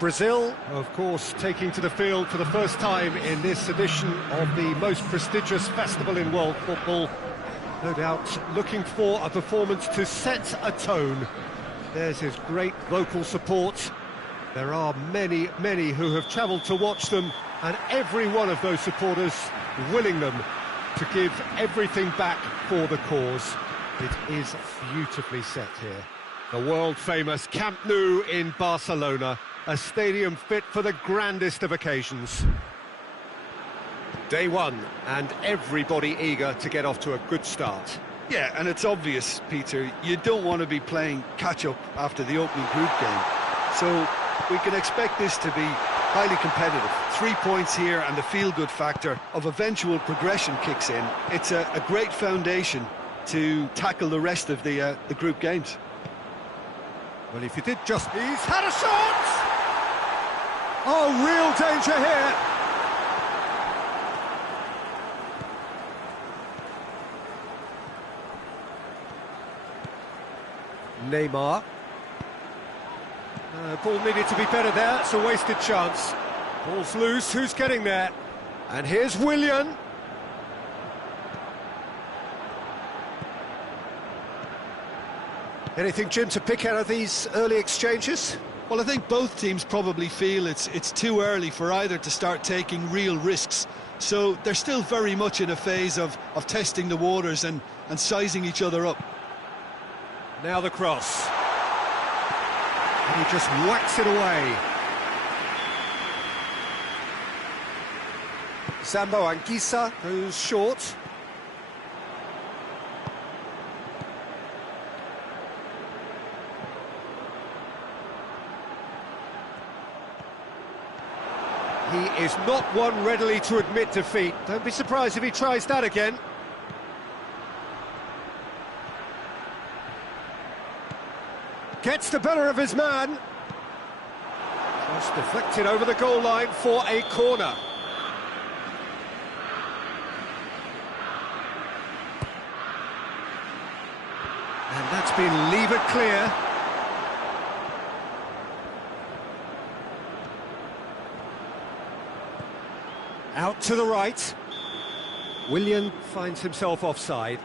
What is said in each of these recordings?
Brazil, of course, taking to the field for the first time in this edition of the most prestigious festival in world football. No doubt looking for a performance to set a tone. There's his great vocal support. There are many, many who have travelled to watch them, and every one of those supporters willing them to give everything back for the cause. It is beautifully set here. The world-famous Camp Nou in Barcelona, a stadium fit for the grandest of occasions. Day one, and everybody eager to get off to a good start. Yeah, and it's obvious, Peter, you don't want to be playing catch-up after the opening group game. So we can expect this to be highly competitive. 3 points here and the feel-good factor of eventual progression kicks in. It's a great foundation to tackle the rest of the group games. Well, if you did just... He's had a shot! Oh, real danger here! Neymar. Ball needed to be better there, it's a wasted chance. Ball's loose, who's getting there? And here's Willian. Anything, Jim, to pick out of these early exchanges? Well, I think both teams probably feel it's too early for either to start taking real risks. So they're still very much in a phase of testing the waters and sizing each other up. Now the cross. And he just whacks it away. Sambo Anguissa goes short. He is not one readily to admit defeat. Don't be surprised if he tries that again. Gets the better of his man. Just deflected over the goal line for a corner. And that's been levered clear. Out to the right. Willian finds himself offside.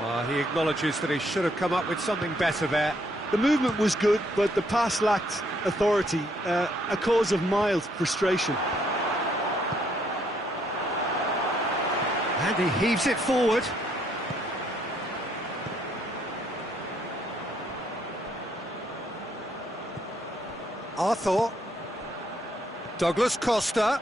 Well, he acknowledges that he should have come up with something better there. The movement was good, but the pass lacked authority, a cause of mild frustration. And he heaves it forward. Arthur. Douglas Costa.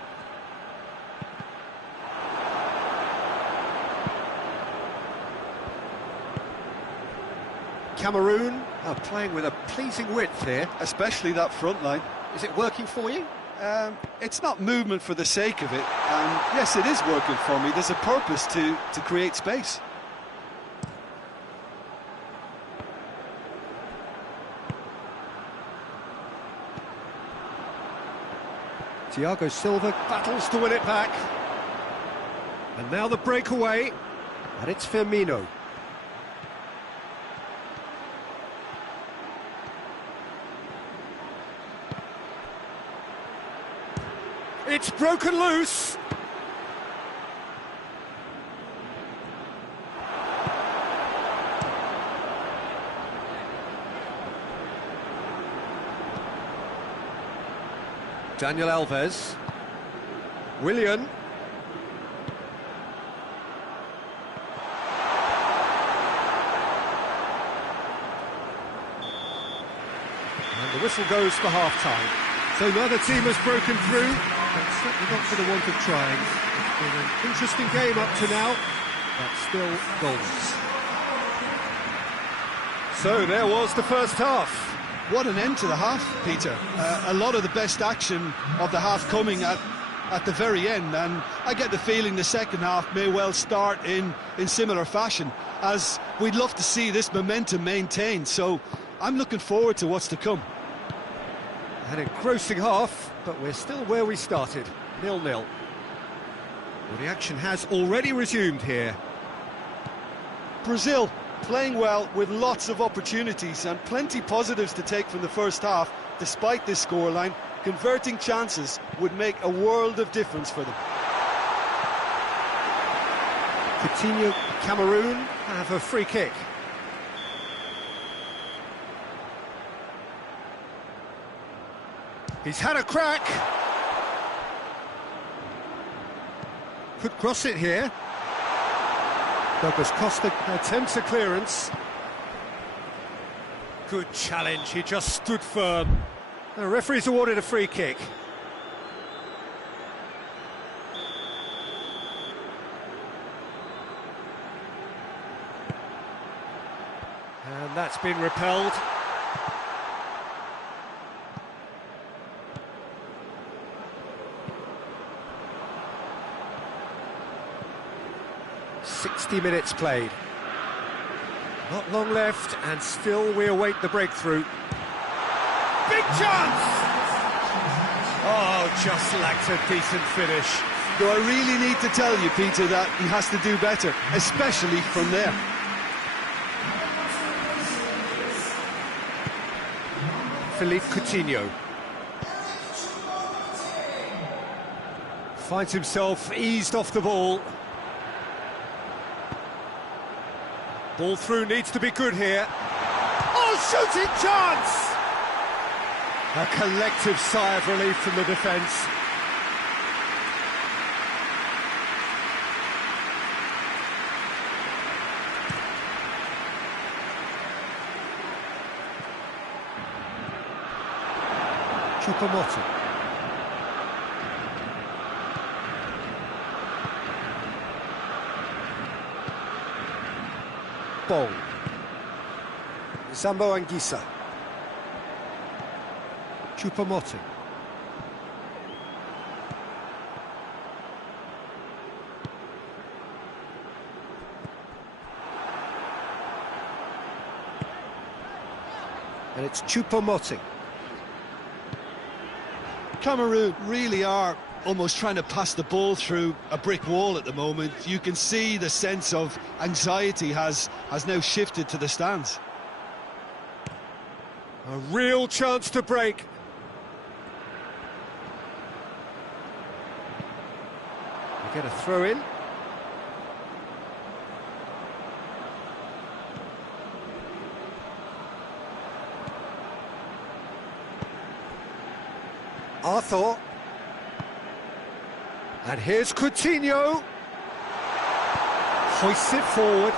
Cameroon are playing with a pleasing width here. Especially that front line. Is it working for you? It's not movement for the sake of it, and yes, it is working for me. There's a purpose to create space. Thiago Silva battles to win it back. And now the breakaway, and it's Firmino. It's broken loose. Daniel Alves. Willian. And the whistle goes for half-time. So neither team has broken through. But certainly not for the want of trying. It's been an interesting game up to now, but still goals. So there was the first half. What an end to the half, Peter. A lot of the best action of the half coming at the very end, and I get the feeling the second half may well start in similar fashion, as we'd love to see this momentum maintained. So I'm looking forward to what's to come. An engrossing half, but we're still where we started, 0-0. Well, the action has already resumed here. Brazil playing well with lots of opportunities and plenty positives to take from the first half. Despite this scoreline, converting chances would make a world of difference for them. Coutinho, Cameroon have a free kick. He's had a crack. Could cross it here. Douglas Costa attempts a clearance. Good challenge, he just stood firm. The referee's awarded a free kick. And that's been repelled. "60 minutes played. Not long left, and still we await the breakthrough. Big chance! Oh, just lacked a decent finish. Do I really need to tell you, Peter, that he has to do better, especially from there? Philippe Coutinho finds himself eased off the ball. Ball through needs to be good here. Oh, shooting chance! A collective sigh of relief from the defence. Choupo-Moting. Ball. Zambo Anguissa. Choupo-Moting. And it's Choupo-Moting. Cameroon really are almost trying to pass the ball through a brick wall at the moment. You can see the sense of anxiety has now shifted to the stands. A real chance to break. We get a throw in. Arthur. And here's Coutinho. Hoists it forward.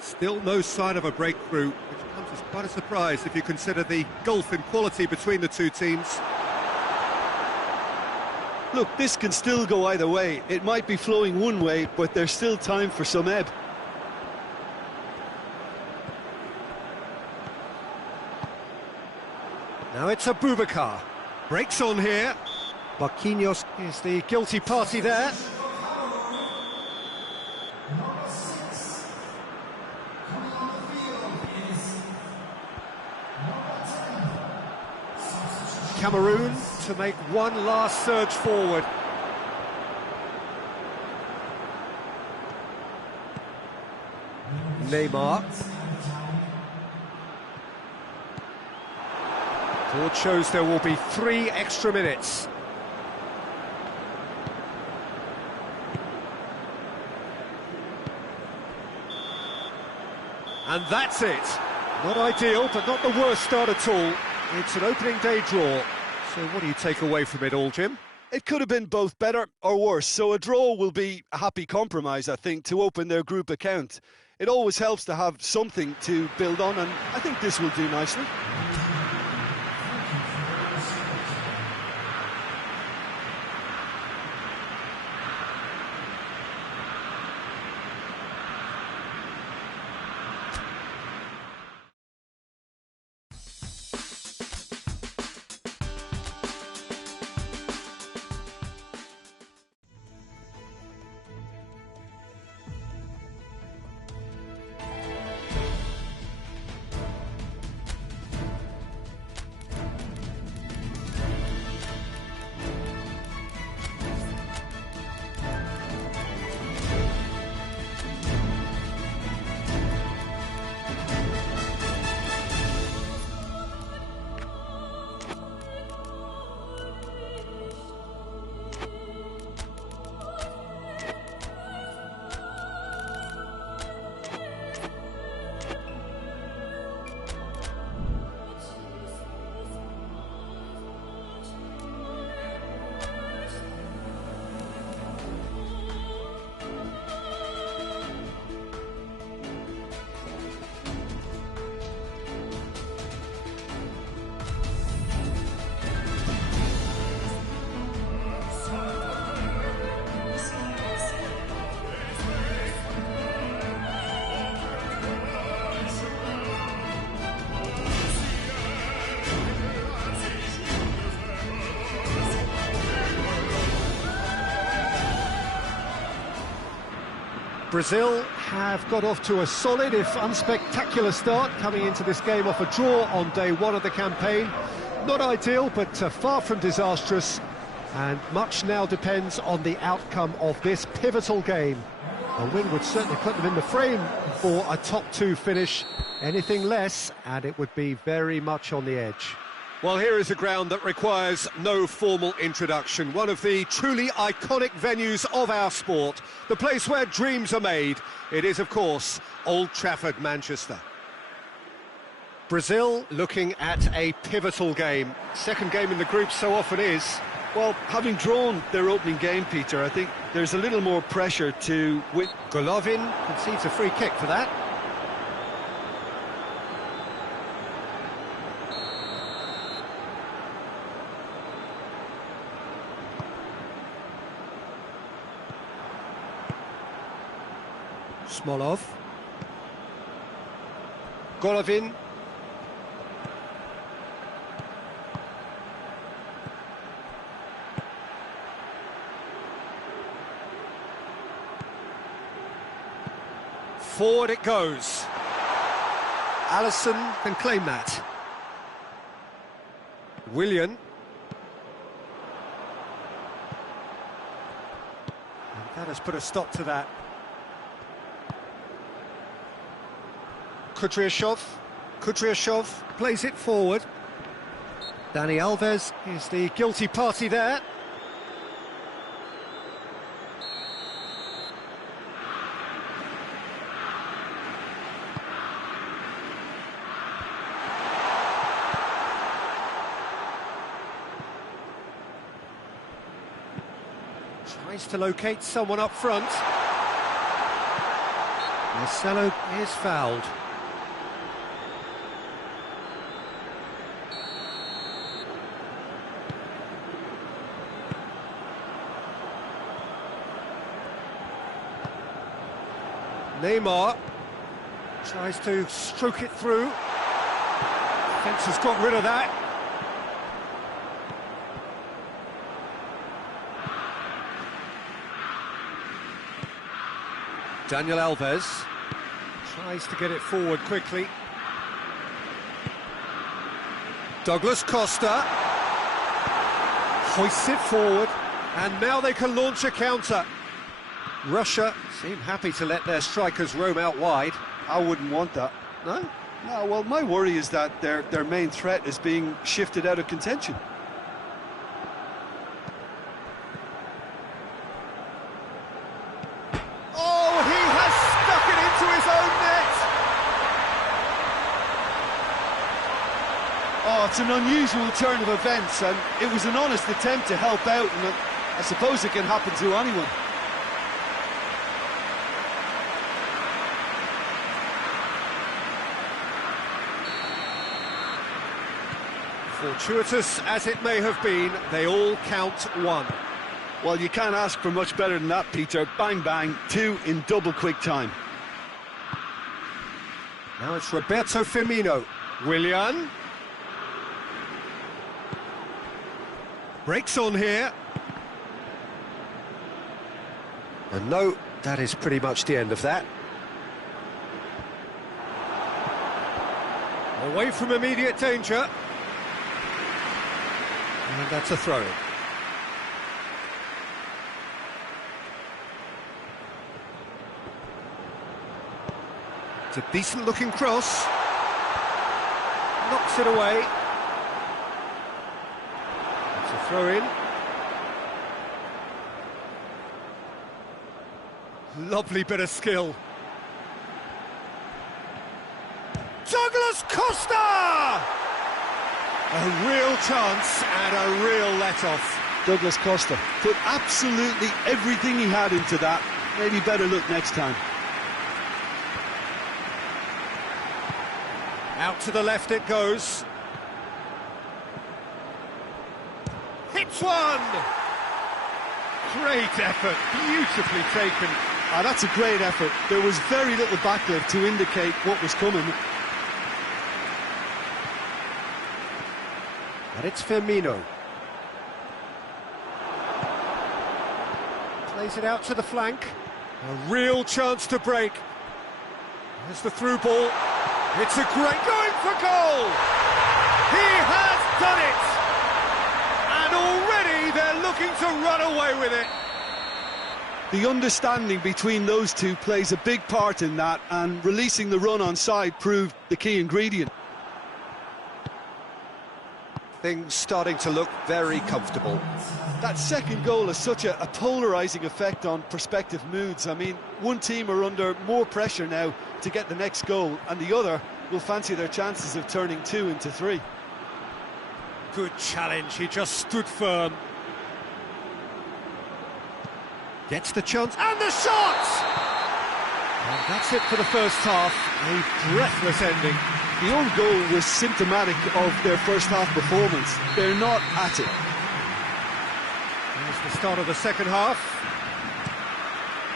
Still no sign of a breakthrough, which comes as quite a surprise if you consider the gulf in quality between the two teams. Look, this can still go either way. It might be flowing one way, but there's still time for some ebb. Now it's Abubakar. Breaks on here. Marquinhos is the guilty party there. Cameroon to make one last surge forward. Neymar. Board shows there will be 3 extra minutes. And that's it. Not ideal, but not the worst start at all. It's an opening day draw. So what do you take away from it all, Jim? It could have been both better or worse, so a draw will be a happy compromise, I think, to open their group account. It always helps to have something to build on, and I think this will do nicely. Brazil have got off to a solid, if unspectacular start, coming into this game off a draw on day one of the campaign. Not ideal, but far from disastrous, and much now depends on the outcome of this pivotal game. A win would certainly put them in the frame for a top two finish. Anything less, and it would be very much on the edge. Well, here is a ground that requires no formal introduction. One of the truly iconic venues of our sport. The place where dreams are made. It is, of course, Old Trafford, Manchester. Brazil looking at a pivotal game. Second game in the group so often is. Well, having drawn their opening game, Peter, I think there's a little more pressure to win. Golovin concedes a free kick for that. Smolov. Golovin. Forward it goes. Elcin can claim that. Willian. And that has put a stop to that. Kudryashov plays it forward. Dani Alves is the guilty party there. Tries to locate someone up front. Marcelo is fouled. Neymar tries to stroke it through. Defence has got rid of that. Daniel Alves tries to get it forward quickly. Douglas Costa hoists it forward, and now they can launch a counter. Russia seem happy to let their strikers roam out wide. I wouldn't want that. No? No, well, my worry is that their main threat is being shifted out of contention. Oh, he has stuck it into his own net! Oh, it's an unusual turn of events, and it was an honest attempt to help out, and I suppose it can happen to anyone. Fortuitous as it may have been, they all count one. Well, you can't ask for much better than that, Peter. Bang, bang, two in double quick time. Now it's Roberto Firmino. Willian. Breaks on here. And no, that is pretty much the end of that. Away from immediate danger. And that's a throw-in. It's a decent-looking cross. Knocks it away. It's a throw-in. Lovely bit of skill. Douglas Costa! A real chance and a real let-off. Douglas Costa put absolutely everything he had into that. Maybe better look next time. Out to the left it goes. Hits one! Great effort, beautifully taken. That's a great effort. There was very little backlift to indicate what was coming. And it's Firmino. Plays it out to the flank. A real chance to break. There's the through ball. It's a great going for goal! He has done it! And already they're looking to run away with it. The understanding between those two plays a big part in that, and releasing the run on side proved the key ingredient. Things starting to look very comfortable. That second goal has such a polarising effect on prospective moods. I mean, one team are under more pressure now to get the next goal, and the other will fancy their chances of turning 2 into 3. Good challenge, he just stood firm. Gets the chance, and the shot! And that's it for the first half, a breathless ending. The own goal was symptomatic of their first half performance. They're not at it. There's the start of the second half.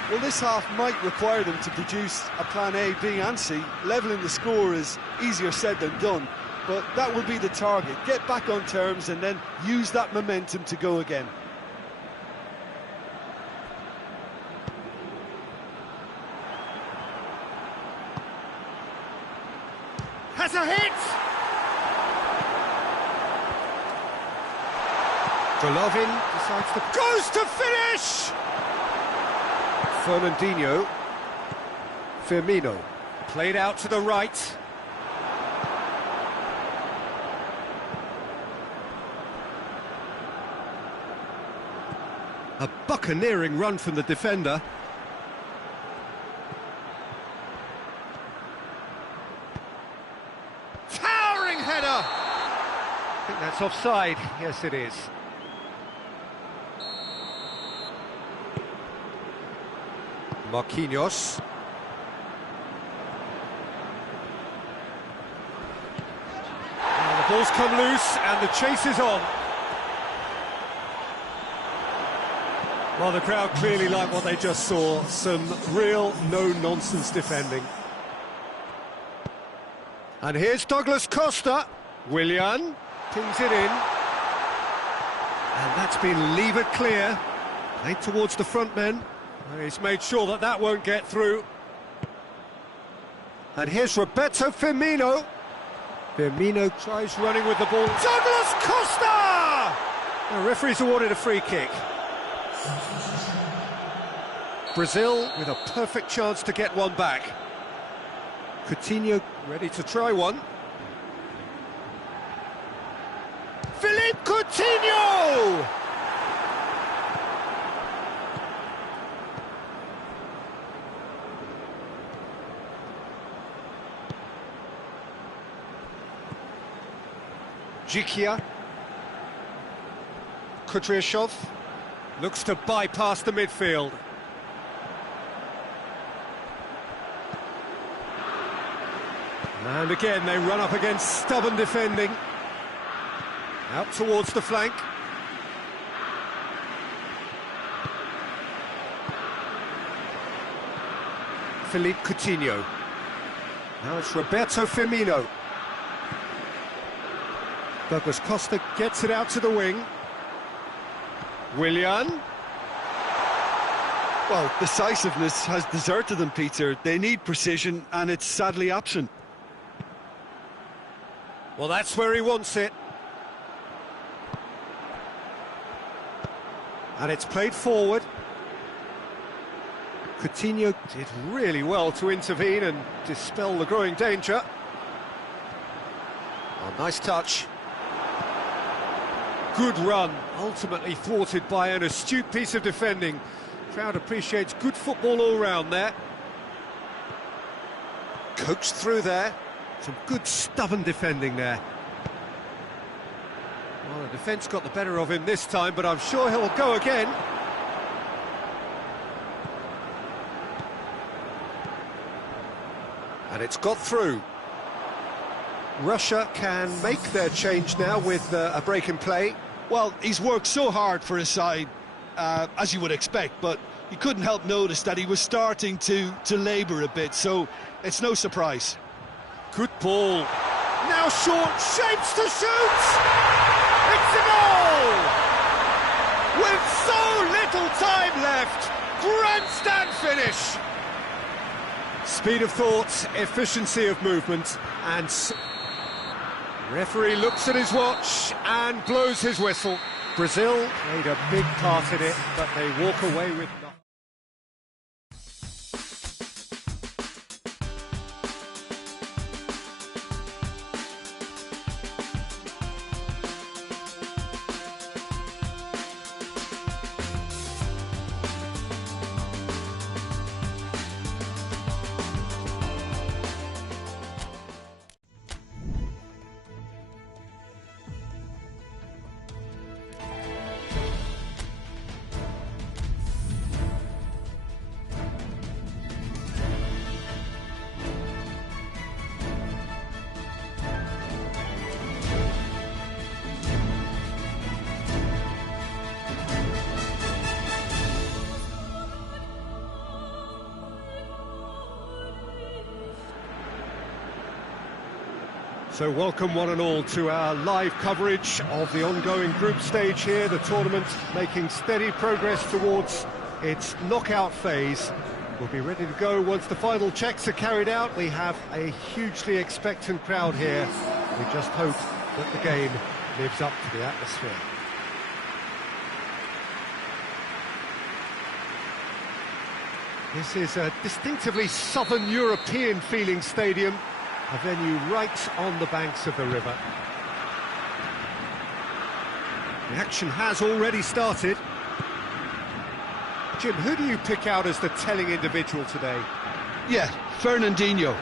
Well, this half might require them to produce a plan A, B and C. Levelling the score is easier said than done, but that will be the target. Get back on terms and then use that momentum to go again. Has a hit! Golovin decides to... goes to finish! Fernandinho. Firmino. Played out to the right. A buccaneering run from the defender. Towering header! I think that's offside. Yes, it is. Marquinhos. And the ball's come loose and the chase is on. Well, the crowd clearly like what they just saw. Some real no-nonsense defending. And here's Douglas Costa. Willian pings it in. And that's been levered clear. Played towards the front men. And he's made sure that that won't get through. And here's Roberto Firmino. Firmino tries running with the ball. Douglas Costa! The referee's awarded a free kick. Brazil with a perfect chance to get one back. Coutinho ready to try one. Philippe Coutinho! Jikia. Kudryashov looks to bypass the midfield. And again, they run up against stubborn defending. Out towards the flank. Philippe Coutinho. Now it's Roberto Firmino. Douglas Costa gets it out to the wing. Willian. Well, decisiveness has deserted them, Peter. They need precision, and it's sadly absent. Well, that's where he wants it. And it's played forward. Coutinho did really well to intervene and dispel the growing danger. Oh, nice touch. Good run, ultimately thwarted by an astute piece of defending. Crowd appreciates good football all round there. Coaxed through there. Some good stubborn defending there. Well, the defence got the better of him this time, but I'm sure he'll go again. And it's got through. Russia can make their change now with a break in play. Well, he's worked so hard for his side, as you would expect, but you couldn't help notice that he was starting to labour a bit, so it's no surprise. Good ball. Now short, shapes to shoot! It's a goal! With so little time left, grandstand finish! Speed of thought, efficiency of movement, and... Referee looks at his watch and blows his whistle. Brazil played a big part in it, but they walk away with nothing. So welcome one and all to our live coverage of the ongoing group stage here, the tournament making steady progress towards its knockout phase. We'll be ready to go once the final checks are carried out. We have a hugely expectant crowd here. We just hope that the game lives up to the atmosphere. This is a distinctively southern European feeling stadium. A venue right on the banks of the river. The action has already started. Jim, who do you pick out as the telling individual today? Yeah, Fernandinho.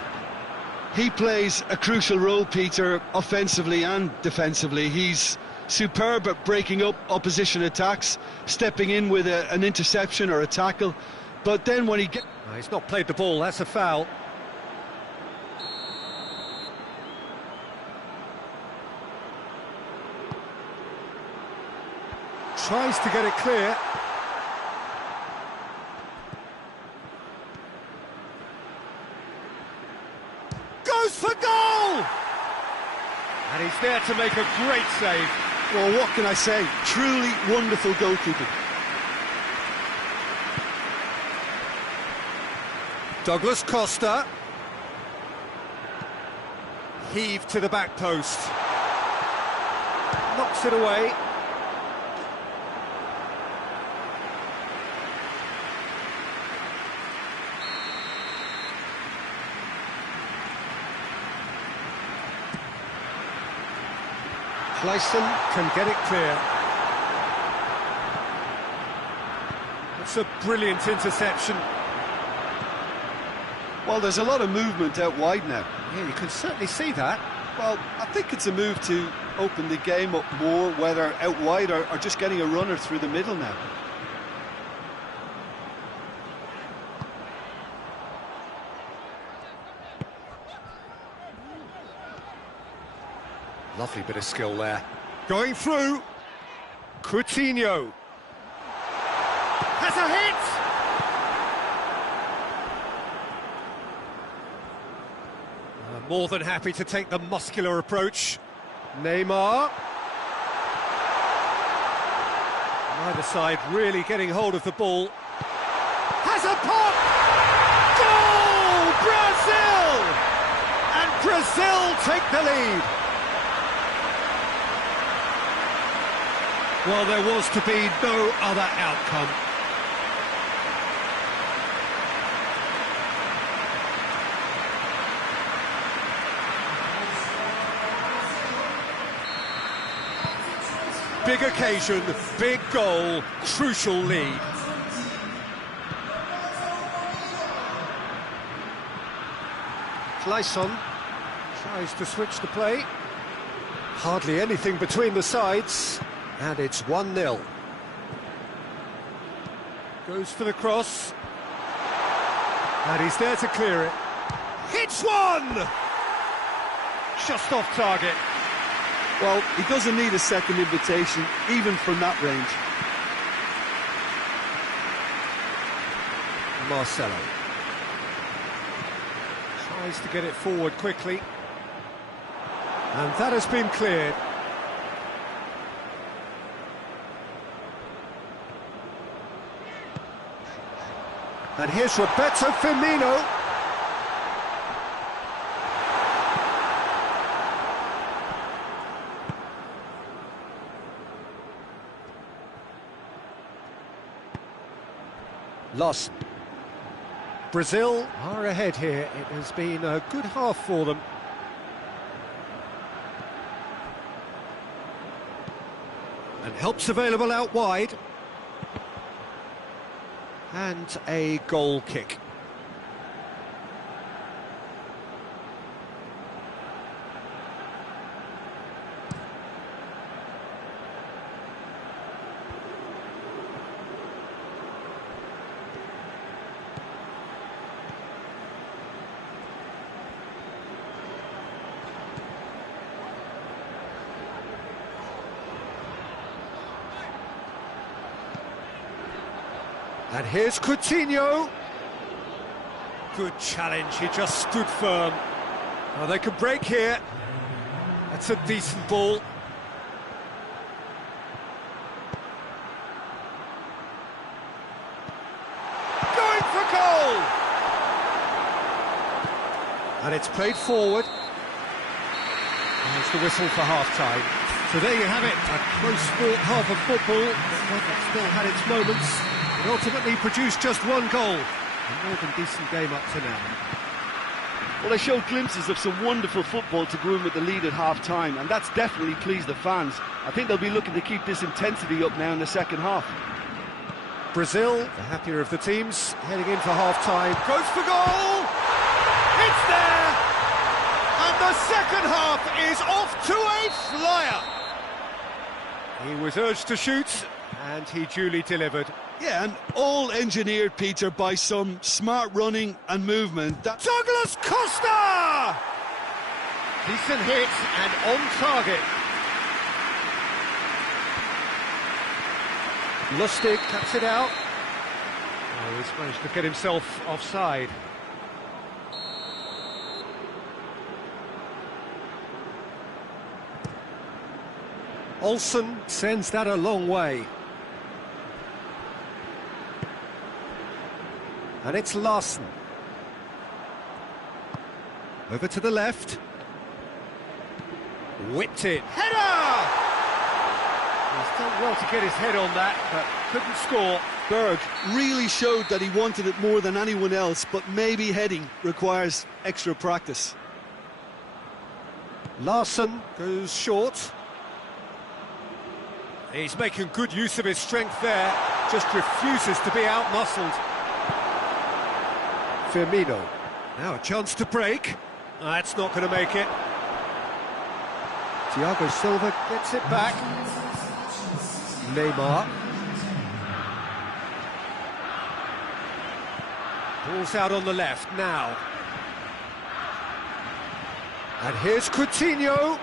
He plays a crucial role, Peter, offensively and defensively. He's superb at breaking up opposition attacks, stepping in with an interception or a tackle. But then when he's not played the ball, that's a foul. Tries to get it clear. Goes for goal! And he's there to make a great save. Well, what can I say? Truly wonderful goalkeeping. Douglas Costa. Heaved to the back post. Knocks it away. Elcin can get it clear. It's a brilliant interception. Well, there's a lot of movement out wide now. Yeah, you can certainly see that. Well, I think it's a move to open the game up more, whether out wide or just getting a runner through the middle now. Lovely bit of skill there. Going through. Coutinho. Has a hit! More than happy to take the muscular approach. Neymar. Either side really getting hold of the ball. Has a pop! Goal! Brazil! And Brazil take the lead. Well, there was to be no other outcome. Big occasion, big goal, crucial lead. Elcin tries to switch the play. Hardly anything between the sides. And it's 1-0. Goes for the cross. And he's there to clear it. Hits one! Just off target. Well, he doesn't need a second invitation, even from that range. Marcelo. Tries to get it forward quickly. And that has been cleared. And here's Roberto Firmino. Loss. Brazil are ahead here. It has been a good half for them. And help's available out wide. And a goal kick. And here's Coutinho. Good challenge, he just stood firm. Now they can break here. That's a decent ball. Going for goal! And it's played forward. There's the whistle for half-time. So there you have it, a close-fought half of football, but one that still had its moments. It ultimately produced just one goal. A more than decent game up to now. Well, they showed glimpses of some wonderful football to go in with the lead at half-time, and that's definitely pleased the fans. I think they'll be looking to keep this intensity up now in the second half. Brazil, the happier of the teams, heading in for half-time. Goes for goal! It's there! And the second half is off to a flyer! He was urged to shoot, and he duly delivered. Yeah, and all engineered, Peter, by some smart running and movement. Douglas Costa! Decent hit and on target. Lustig cuts it out. Oh, he's managed to get himself offside. Elcin sends that a long way. And it's Larson. Over to the left. Whipped it. Header! He's done well to get his head on that, but couldn't score. Berg really showed that he wanted it more than anyone else, but maybe heading requires extra practice. Larson goes short. He's making good use of his strength there, just refuses to be out-muscled. Firmino, now a chance to break. That's not going to make it. Thiago Silva gets it back. Neymar. Ball's out on the left now. And here's Coutinho.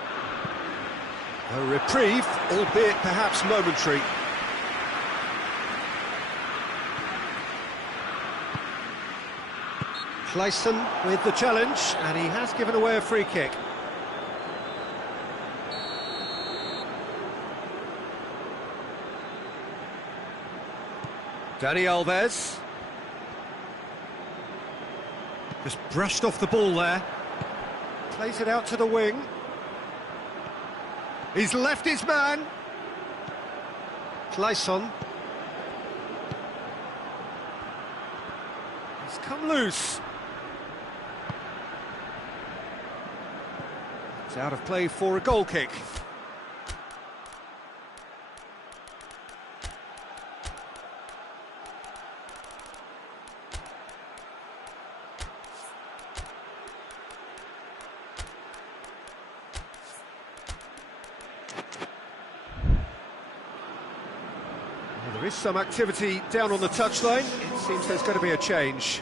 A reprieve, albeit perhaps momentary. Clayson with the challenge, and he has given away a free kick. Dani Alves. Just brushed off the ball there. Plays it out to the wing. He's left his man. Clayson. He's come loose. It's out of play for a goal kick. Well, there is some activity down on the touchline. It seems there's going to be a change.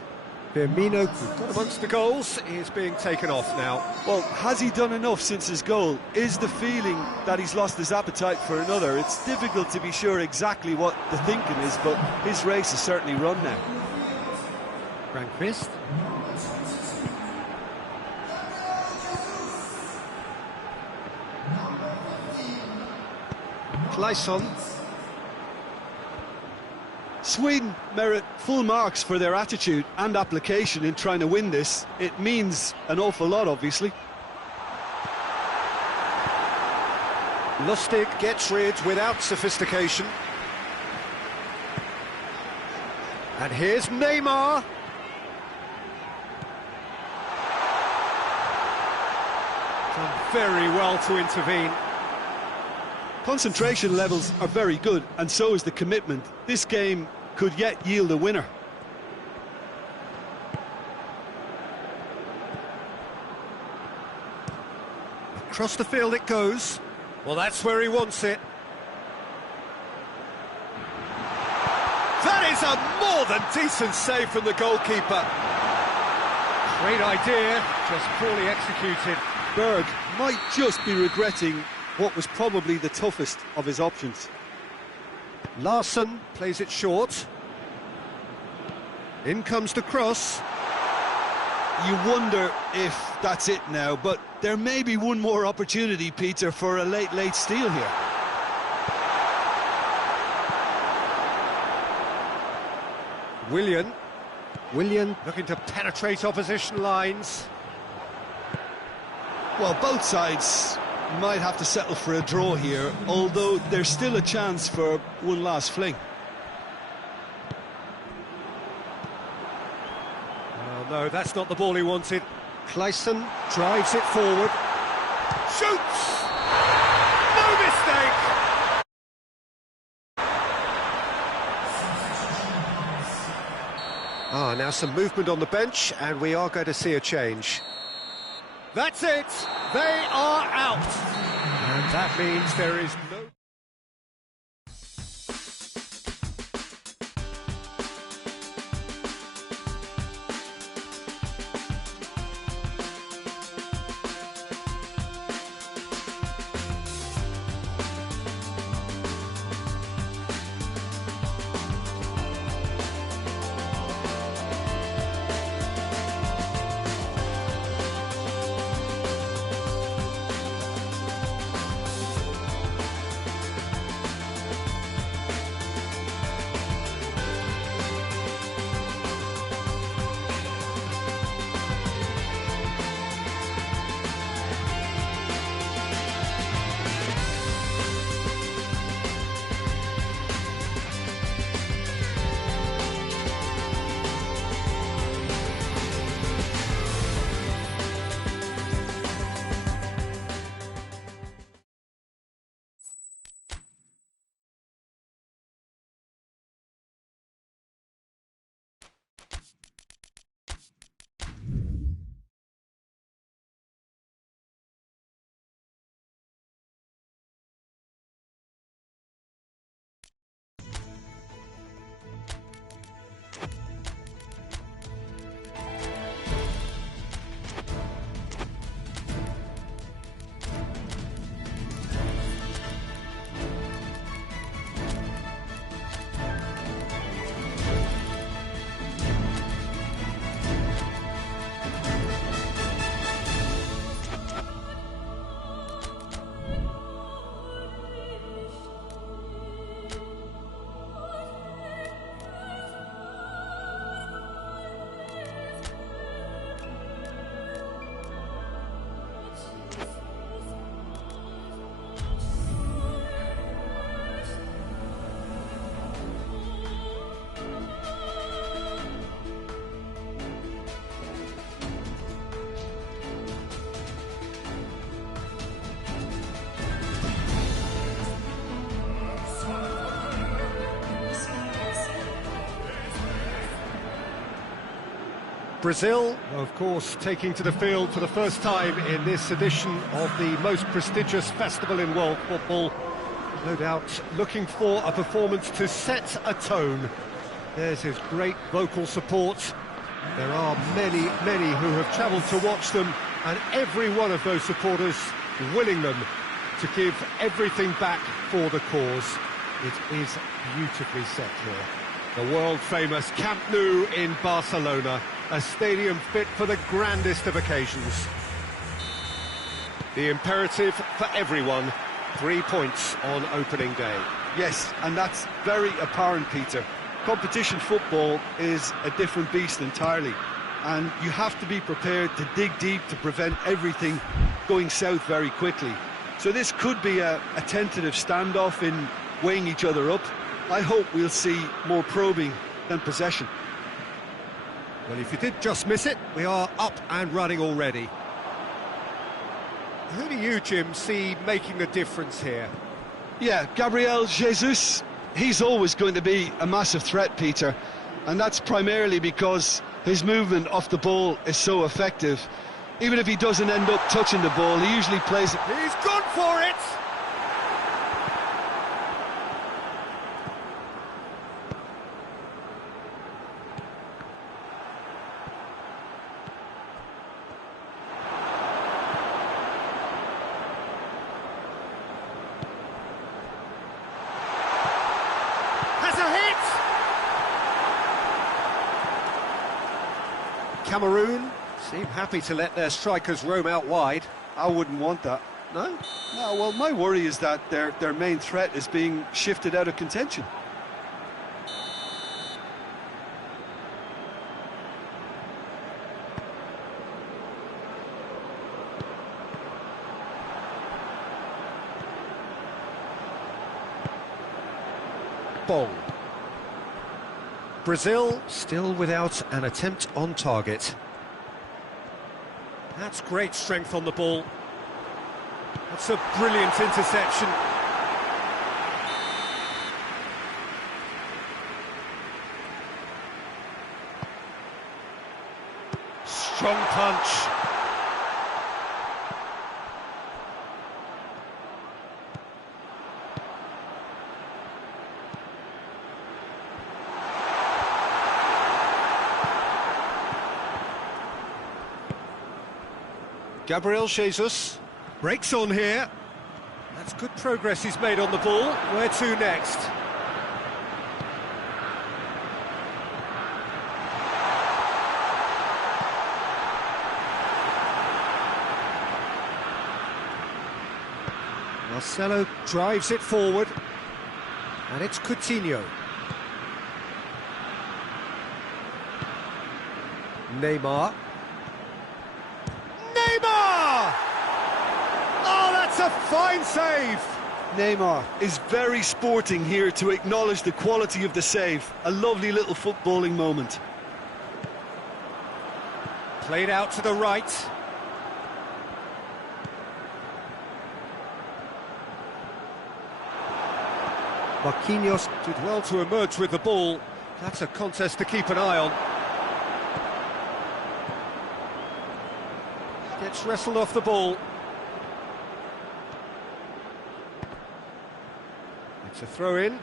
Firmino, who got amongst the goals, is being taken off now. Well, has he done enough since his goal? Is the feeling that he's lost his appetite for another? It's difficult to be sure exactly what the thinking is, but his race is certainly run now. Grandquist. Clayson. Sweden merit full marks for their attitude and application in trying to win this. It means an awful lot, obviously. Lustig gets rid without sophistication. And here's Neymar. Done very well to intervene. Concentration levels are very good, and so is the commitment. This game could yet yield a winner. Across the field it goes. Well, that's where he wants it. That is a more than decent save from the goalkeeper. Great idea, just poorly executed. Berg might just be regretting what was probably the toughest of his options. Larson plays it short. In comes the cross. You wonder if that's it now, but there may be one more opportunity, Peter, for a late steal here. Willian looking to penetrate opposition lines. Well, both sides might have to settle for a draw here, although there's still a chance for one last fling. Oh no, that's not the ball he wanted. Clayson drives it forward. Shoots! No mistake! Ah, now some movement on the bench, and we are going to see a change. That's it! They are out! And that means there is no... Brazil, of course, taking to the field for the first time in this edition of the most prestigious festival in world football. No doubt looking for a performance to set a tone. There's his great vocal support. There are many who have travelled to watch them, and every one of those supporters willing them to give everything back for the cause. It is beautifully set here. The world-famous Camp Nou in Barcelona, a stadium fit for the grandest of occasions. The imperative for everyone, 3 points on opening day. Yes, and that's very apparent, Peter. competition football is a different beast entirely, and you have to be prepared to dig deep to prevent everything going south very quickly. So this could be a tentative standoff in weighing each other up. I hope we'll see more probing than possession. Well, if you did just miss it, we are up and running already. Who do you, Jim, see making the difference here? Yeah, Gabriel Jesus, he's always going to be a massive threat, Peter, and that's primarily because his movement off the ball is so effective. Even if he doesn't end up touching the ball, he usually plays it. He's gone for it! Cameroon seem happy to let their strikers roam out wide. I wouldn't want that. No? No, well, my worry is that their main threat is being shifted out of contention. Bong. Brazil still without an attempt on target. That's great strength on the ball. That's a brilliant interception. Strong punch. Gabriel Jesus breaks on here. That's good progress he's made on the ball. Where to next? Marcelo drives it forward. And it's Coutinho. Neymar. Oh, that's a fine save! Neymar is very sporting here to acknowledge the quality of the save. A lovely little footballing moment. Played out to the right. Marquinhos did well to emerge with the ball. That's a contest to keep an eye on. Gets wrestled off the ball. It's a throw-in.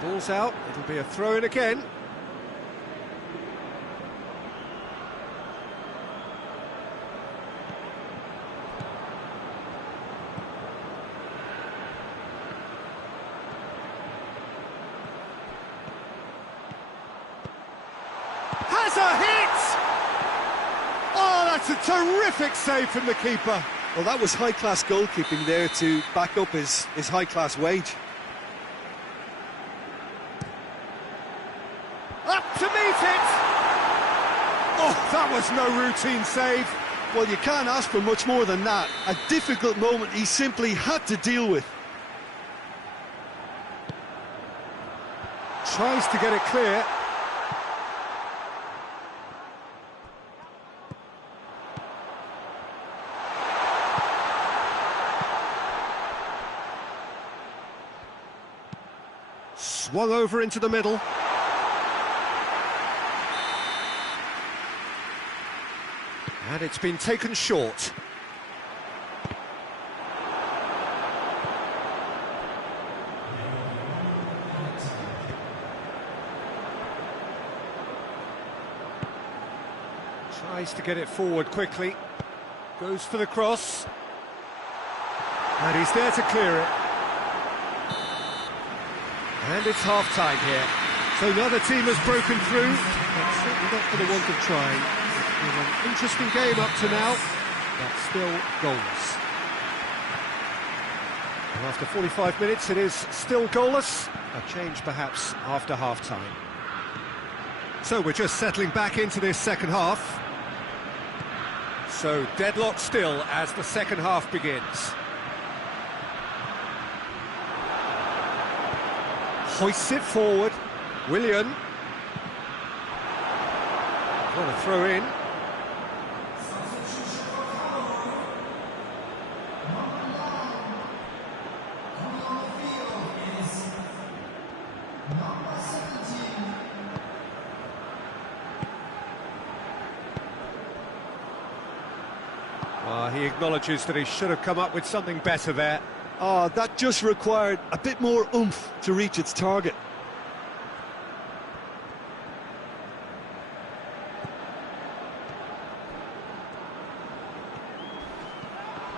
Ball's out, it'll be a throw-in again. Has a hit! Oh, that's a terrific save from the keeper. Well, that was high-class goalkeeping there to back up his high-class wage. Up to meet it! Oh, that was no routine save. Well, you can't ask for much more than that. A difficult moment he simply had to deal with. Tries to get it clear. Swung over into the middle. And it's been taken short. Tries to get it forward quickly. Goes for the cross. And he's there to clear it. And it's half-time here. So another team has broken through, but certainly not for the want of trying. It's been an interesting game up to now. but still goalless. And after 45 minutes, it is still goalless. A change perhaps after half-time. So we're just settling back into this second half. So deadlock still as the second half begins. Hoists it forward. Willian. Got a throw in. He acknowledges that he should have come up with something better there. Oh, that just required a bit more oomph to reach its target.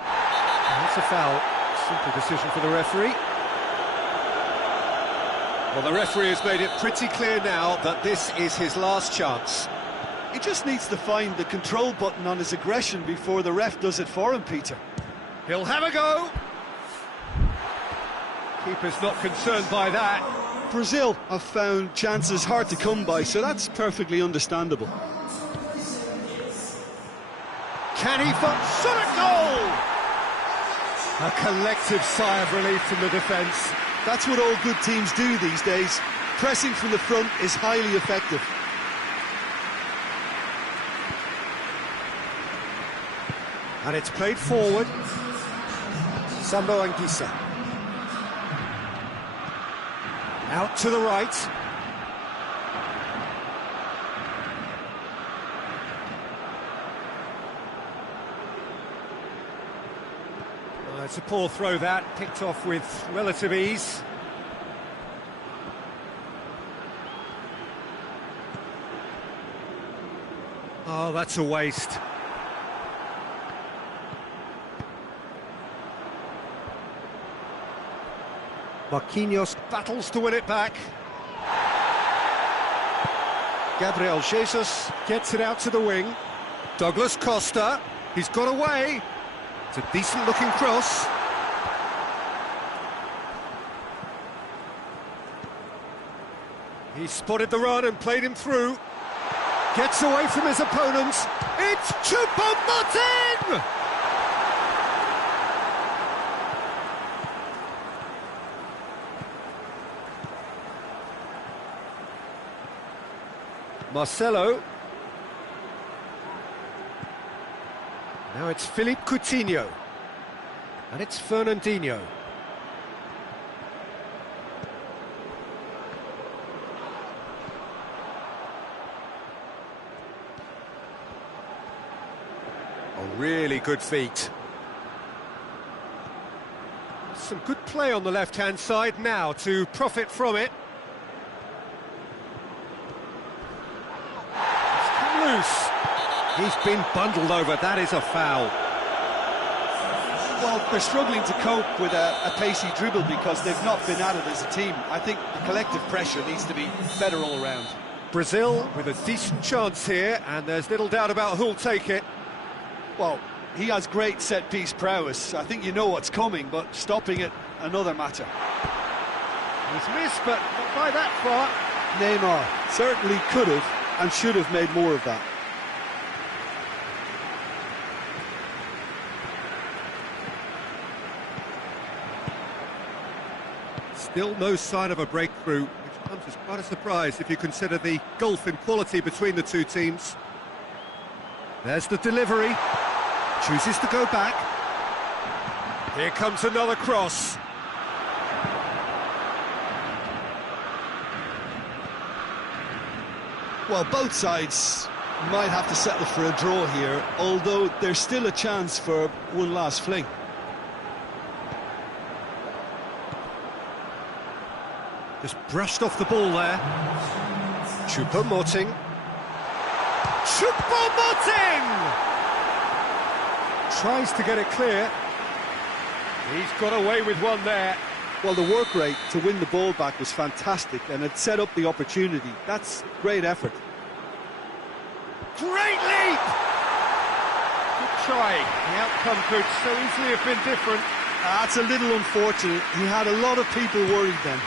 That's a foul. Simple decision for the referee. Well, the referee has made it pretty clear now that this is his last chance. He just needs to find the control button on his aggression before the ref does it for him, Peter. He'll have a go. Keeper's not concerned by that. Brazil have found chances hard to come by, so that's perfectly understandable. Can he shot a goal? A collective sigh of relief from the defence. That's what all good teams do these days. Pressing from the front is highly effective. And it's played forward. Sambo Anguissa. Out to the right. It's a poor throw that, picked off with relative ease. Oh, that's a waste. Marquinhos battles to win it back. Gabriel Jesus gets it out to the wing. Douglas Costa, he's got away. It's a decent-looking cross. He spotted the run and played him through. Gets away from his opponent. It's Choupo-Moting! Marcelo. Now it's Philippe Coutinho. And it's Fernandinho. A really good feat. Some good play on the left-hand side now to profit from it. Loose. He's been bundled over. That is a foul. Well, they're struggling to cope with a pacey dribble because they've not been at it as a team. I think the collective pressure needs to be better all around. Brazil with a decent chance here, and there's little doubt about who'll take it. Well, he has great set-piece prowess. I think you know what's coming, but stopping it, another matter. He's missed, but not by that far. Neymar certainly could have and should have made more of that. Still no sign of a breakthrough, which comes as quite a surprise if you consider the gulf in quality between the two teams. There's the delivery. Chooses to go back. Here comes another cross. Well, both sides might have to settle for a draw here, although there's still a chance for one last fling. Just brushed off the ball there. Choupo-Moting. Choupo-Moting! Tries to get it clear. He's got away with one there. Well, the work rate to win the ball back was fantastic, and it set up the opportunity. That's great effort. Great leap! Good trying. The outcome could so easily have been different. That's a little unfortunate. He had a lot of people worried then.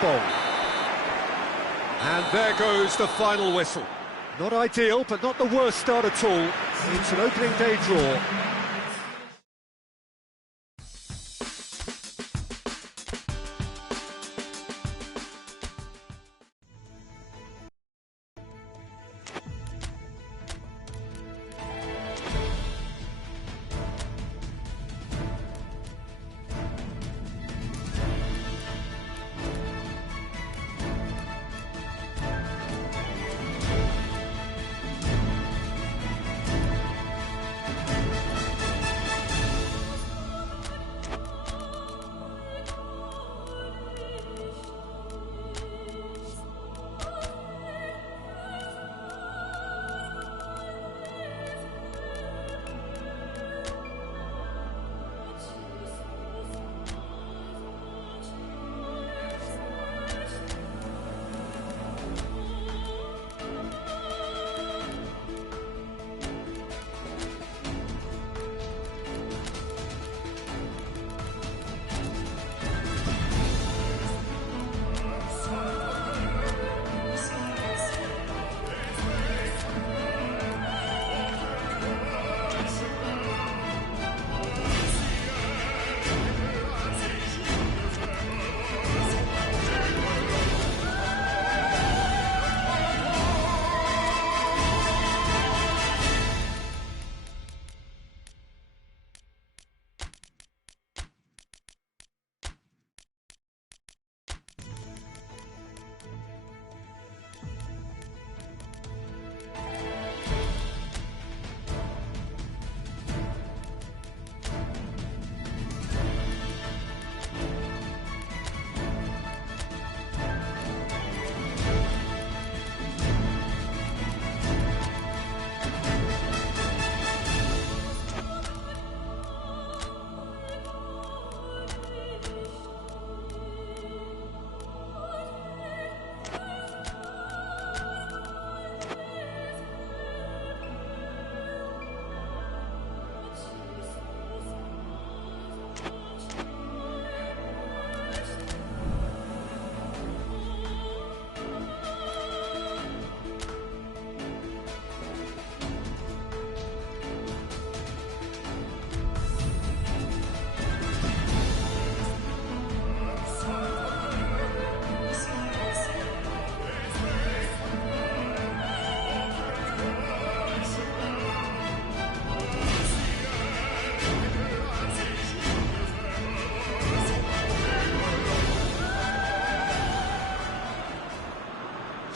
Ball. And there goes the final whistle. Not ideal, but not the worst start at all. It's an opening day draw.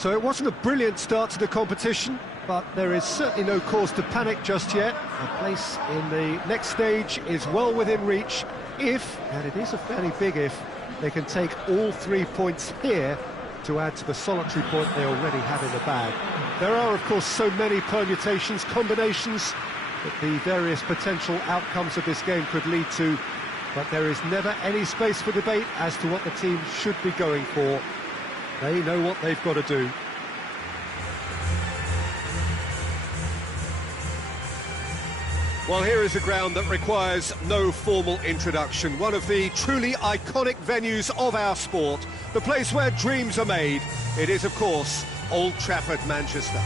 So it wasn't a brilliant start to the competition, but there is certainly no cause to panic just yet. A place in the next stage is well within reach if, and it is a fairly big if, they can take all 3 points here to add to the solitary point they already have in the bag. There are, of course, so many permutations, combinations that the various potential outcomes of this game could lead to, but there is never any space for debate as to what the team should be going for. They know what they've got to do. Well, here is a ground that requires no formal introduction. One of the truly iconic venues of our sport. The place where dreams are made. It is, of course, Old Trafford, Manchester.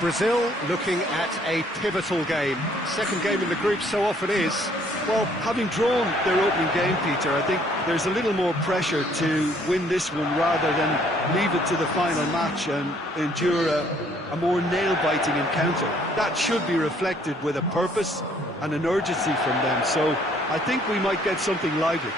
Brazil looking at a pivotal game. Second game in the group so often is. Well, having drawn their opening game, Peter, I think there's a little more pressure to win this one rather than leave it to the final match and endure a more nail-biting encounter. That should be reflected with a purpose and an urgency from them. So I think we might get something lively.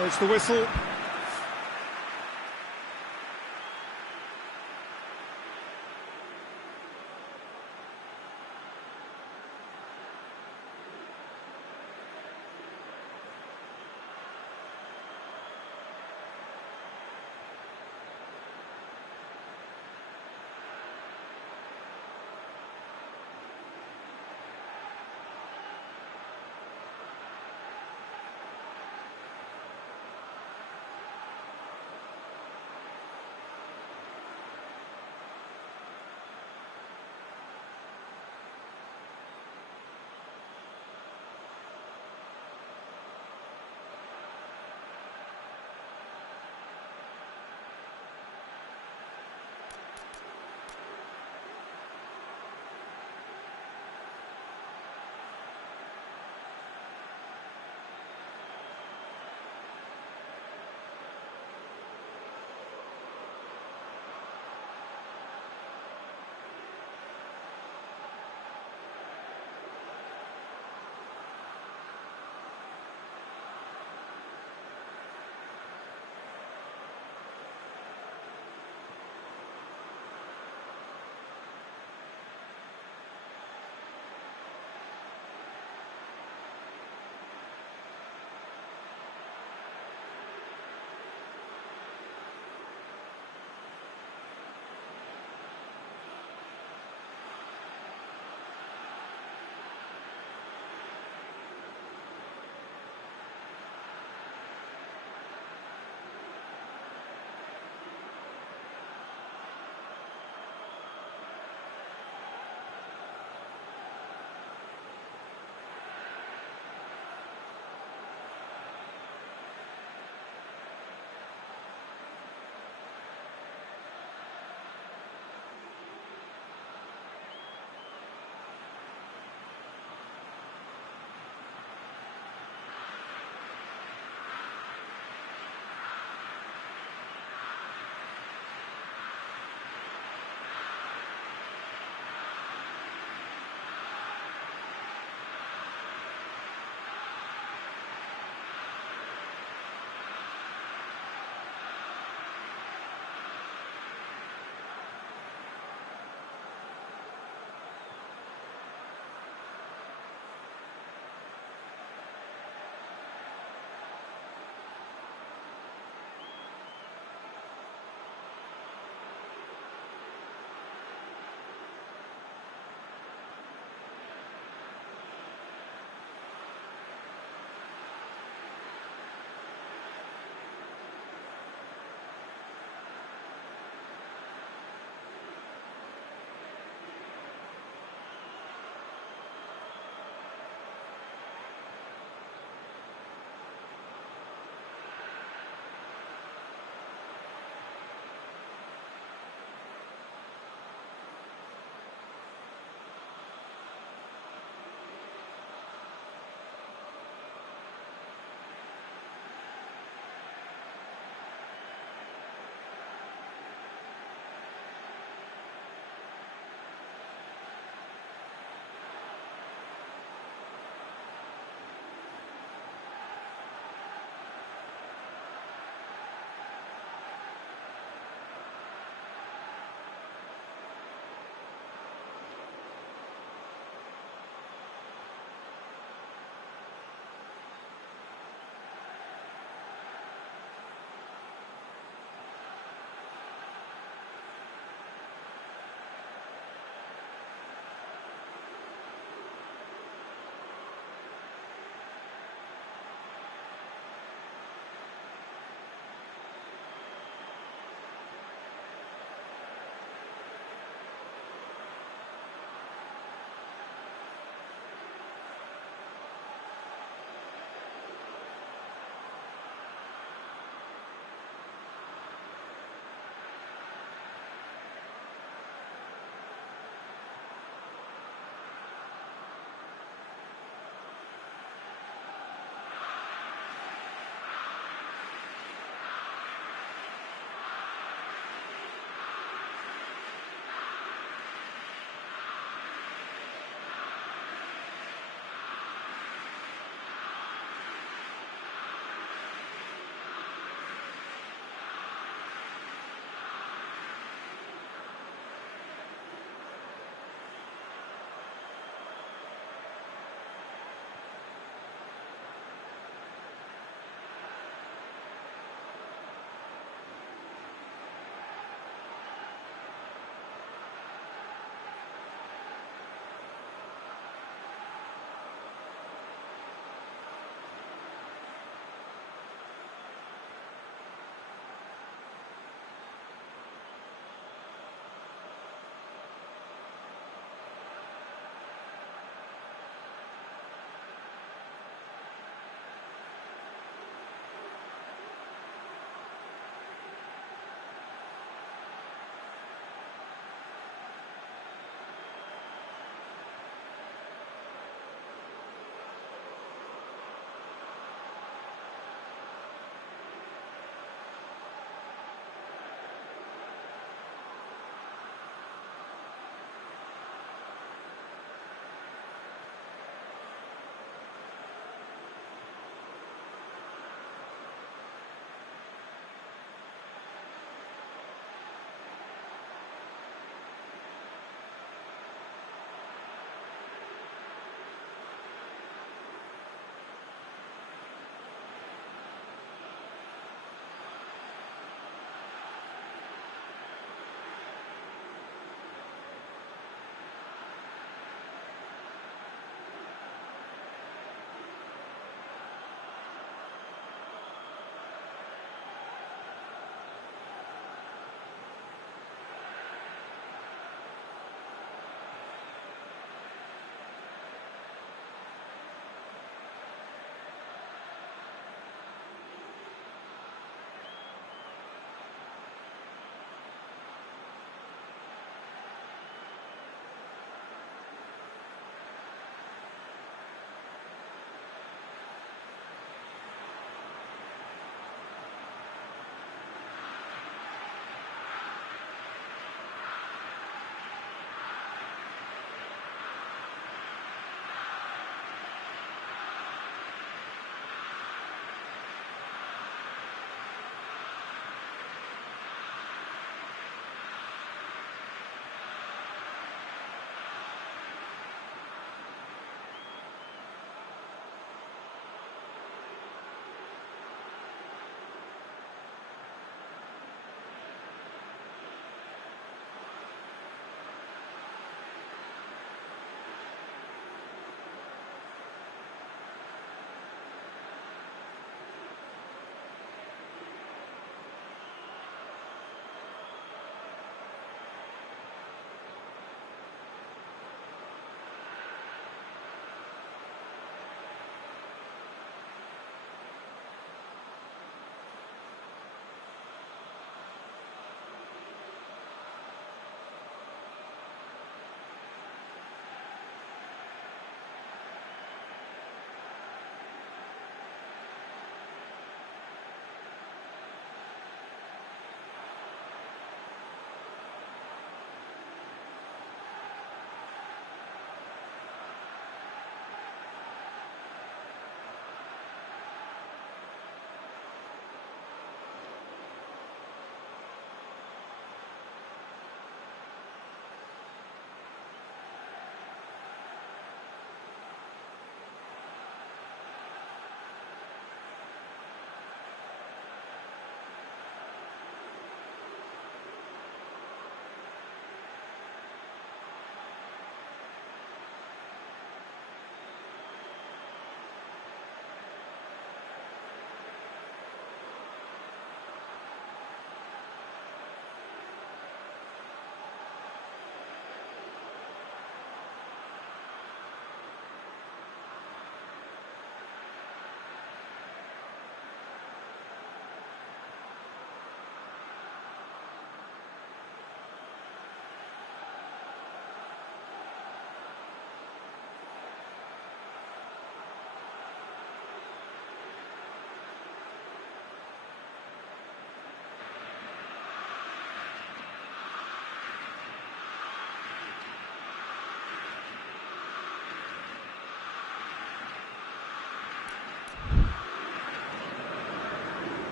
There's the whistle.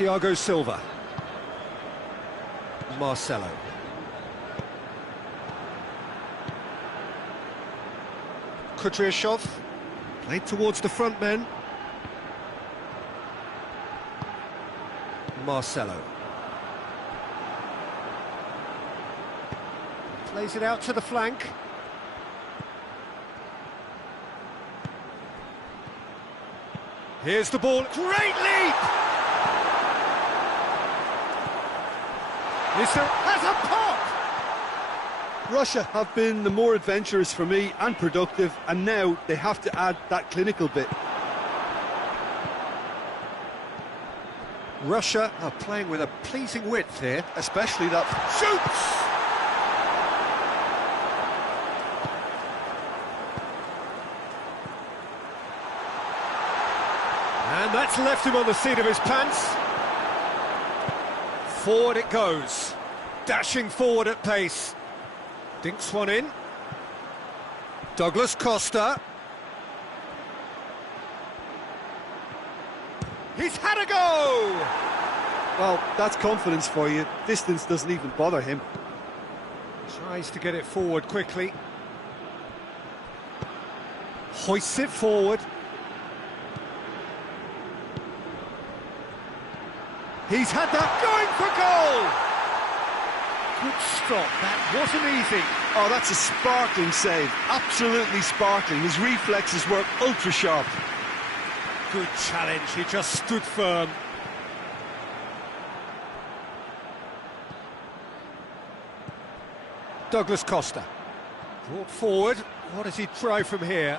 Thiago Silva. Marcelo. Kudryashov. Played towards the front men. Marcelo. Plays it out to the flank. Here's the ball. Great leap! Has a pop! Russia have been the more adventurous for me and productive, and now they have to add that clinical bit. Russia are playing with a pleasing width here. Especially that shoots! And that's left him on the seat of his pants. Forward it goes. Dashing forward at pace. Dinks one in. Douglas Costa. He's had a go! Well, that's confidence for you. Distance doesn't even bother him. Tries to get it forward quickly. Hoists it forward. He's had that going for goal! Good stop, that wasn't easy. Oh, that's a sparkling save, absolutely sparkling. His reflexes were ultra sharp. Good challenge, he just stood firm. Douglas Costa. Brought forward, what does he try from here?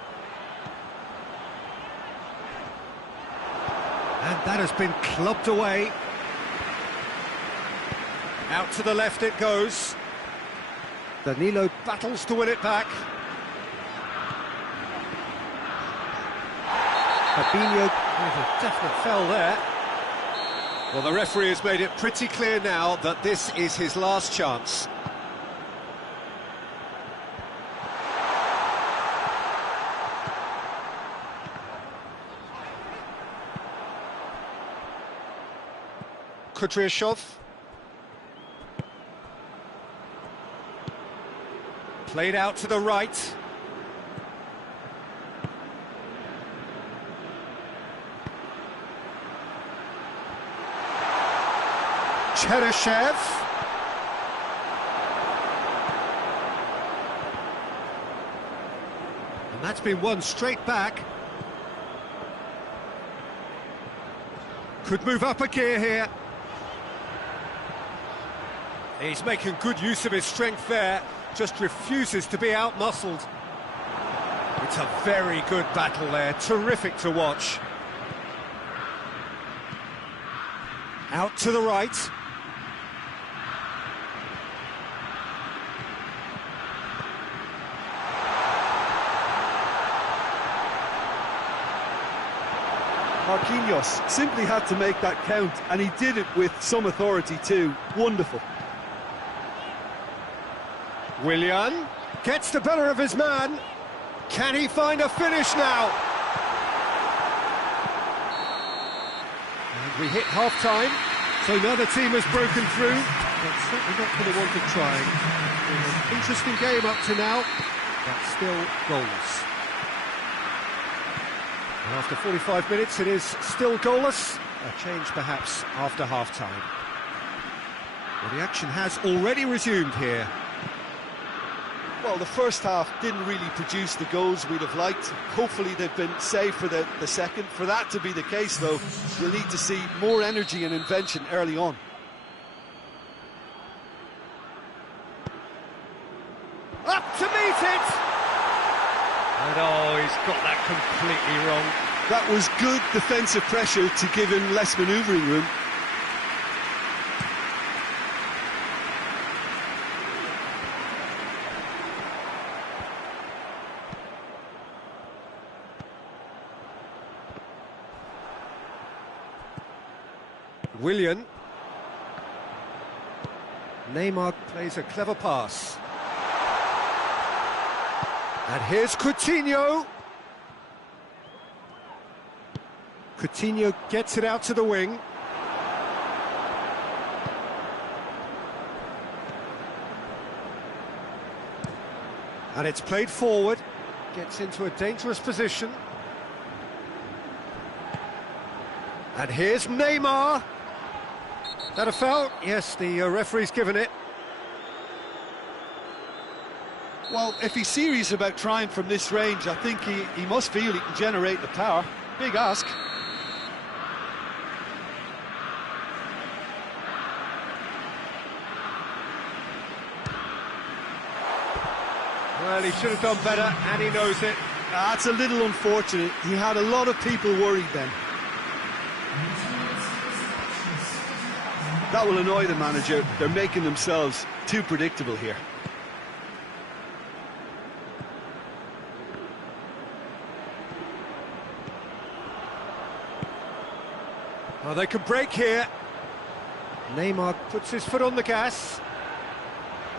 And that has been clubbed away. Out to the left it goes. Danilo battles to win it back. Fabinho with a definite foul there. Well, the referee has made it pretty clear now that this is his last chance. Kudryashov. Played out to the right. Cheryshev. And that's been won straight back. Could move up a gear here. He's making good use of his strength there. Just refuses to be out-muscled. It's a very good battle there, terrific to watch. Out to the right. Marquinhos simply had to make that count, and he did it with some authority too. Wonderful. Willian gets the better of his man. Can he find a finish now? And we hit half-time, so neither team has broken through, but certainly not for the want of trying. An interesting game up to now, but still goals. And after 45 minutes, it is still goalless. A change perhaps after half-time. Well, the action has already resumed here. Well, the first half didn't really produce the goals we'd have liked. Hopefully they've been saved for the second. For that to be the case, though, you'll need to see more energy and invention early on. Up to meet it! And oh, he's got that completely wrong. That was good defensive pressure to give him less manoeuvring room. Willian. Neymar plays a clever pass. And here's Coutinho. Coutinho gets it out to the wing. And it's played forward, gets into a dangerous position. And here's Neymar. That a foul? Yes, the referee's given it. Well, if he's serious about trying from this range, I think he must feel he can generate the power. Big ask. Well, he should have done better, and he knows it. That's a little unfortunate. He had a lot of people worried then. That will annoy the manager. They're making themselves too predictable here. Well, they can break here. Neymar puts his foot on the gas.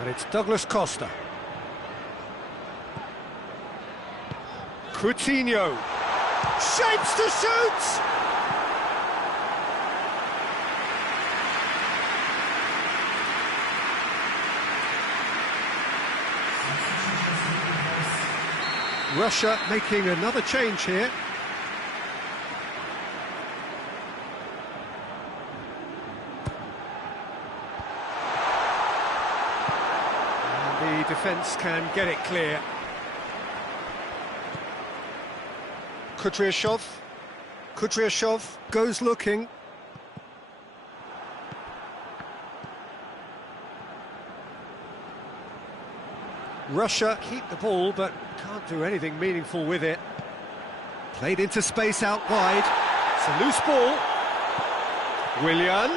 And it's Douglas Costa. Coutinho. Shapes to shoot! Russia making another change here. And the defence can get it clear. Kudryashov goes looking. Russia keep the ball, but can't do anything meaningful with it. Played into space out wide. It's a loose ball. Willian.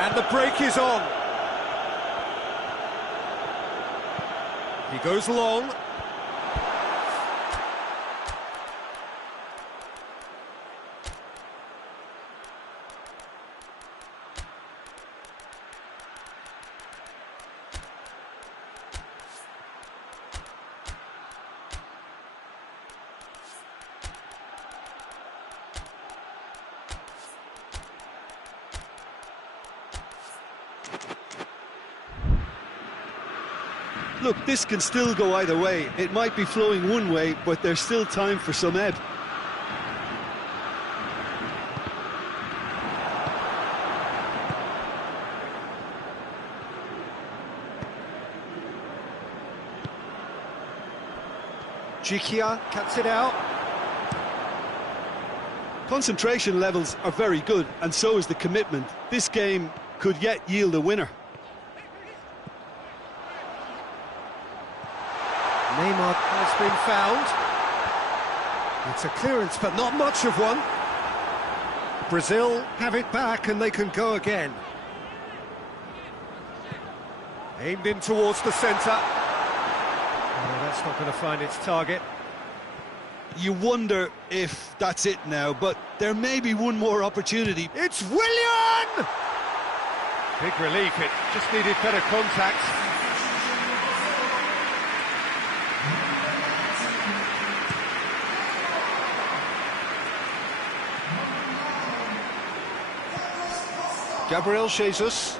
And the break is on. He goes long. Look, this can still go either way. It might be flowing one way, but there's still time for some ebb. Jikia cuts it out. Concentration levels are very good, and so is the commitment. This game could yet yield a winner. Neymar has been found. It's a clearance, but not much of one. Brazil have it back, and they can go again. Aimed in towards the centre. Oh, that's not going to find its target. You wonder if that's it now, but there may be one more opportunity. It's Willian! Big relief, it just needed better contact. Gabriel Jesus.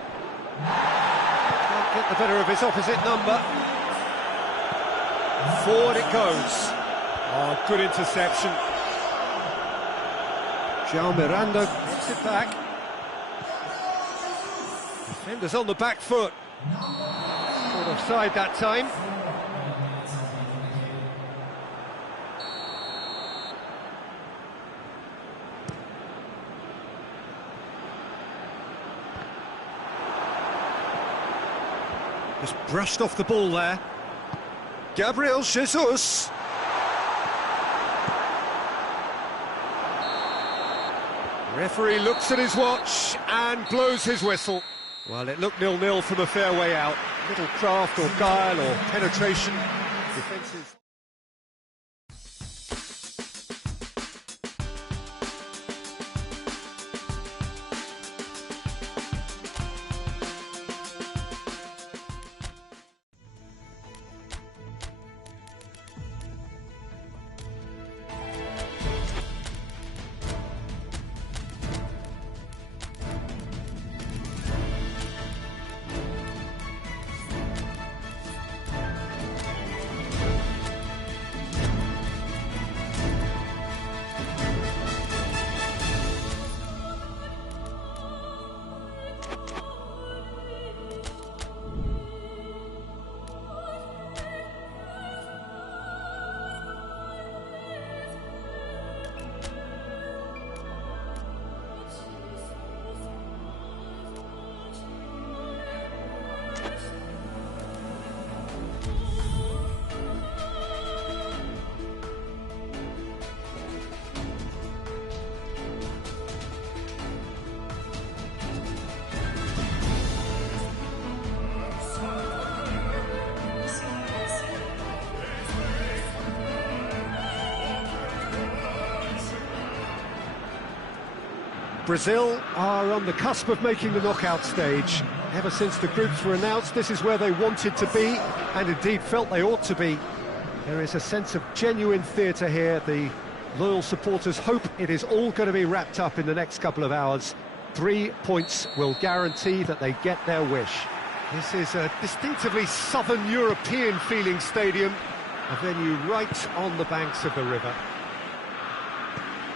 Can't get the better of his opposite number. Forward it goes. Oh, good interception. João Miranda gets it back. Defenders on the back foot. Caught offside that time. Just brushed off the ball there. Gabriel Jesus. Referee looks at his watch and blows his whistle. Well, it looked 0-0 from a fair way out. Little craft or guile or penetration. Defenses. Brazil are on the cusp of making the knockout stage. Ever since the groups were announced, this is where they wanted to be, and indeed felt they ought to be. There is a sense of genuine theatre here. The loyal supporters hope it is all going to be wrapped up in the next couple of hours. 3 points will guarantee that they get their wish. This is a distinctively southern European-feeling stadium, a venue right on the banks of the river.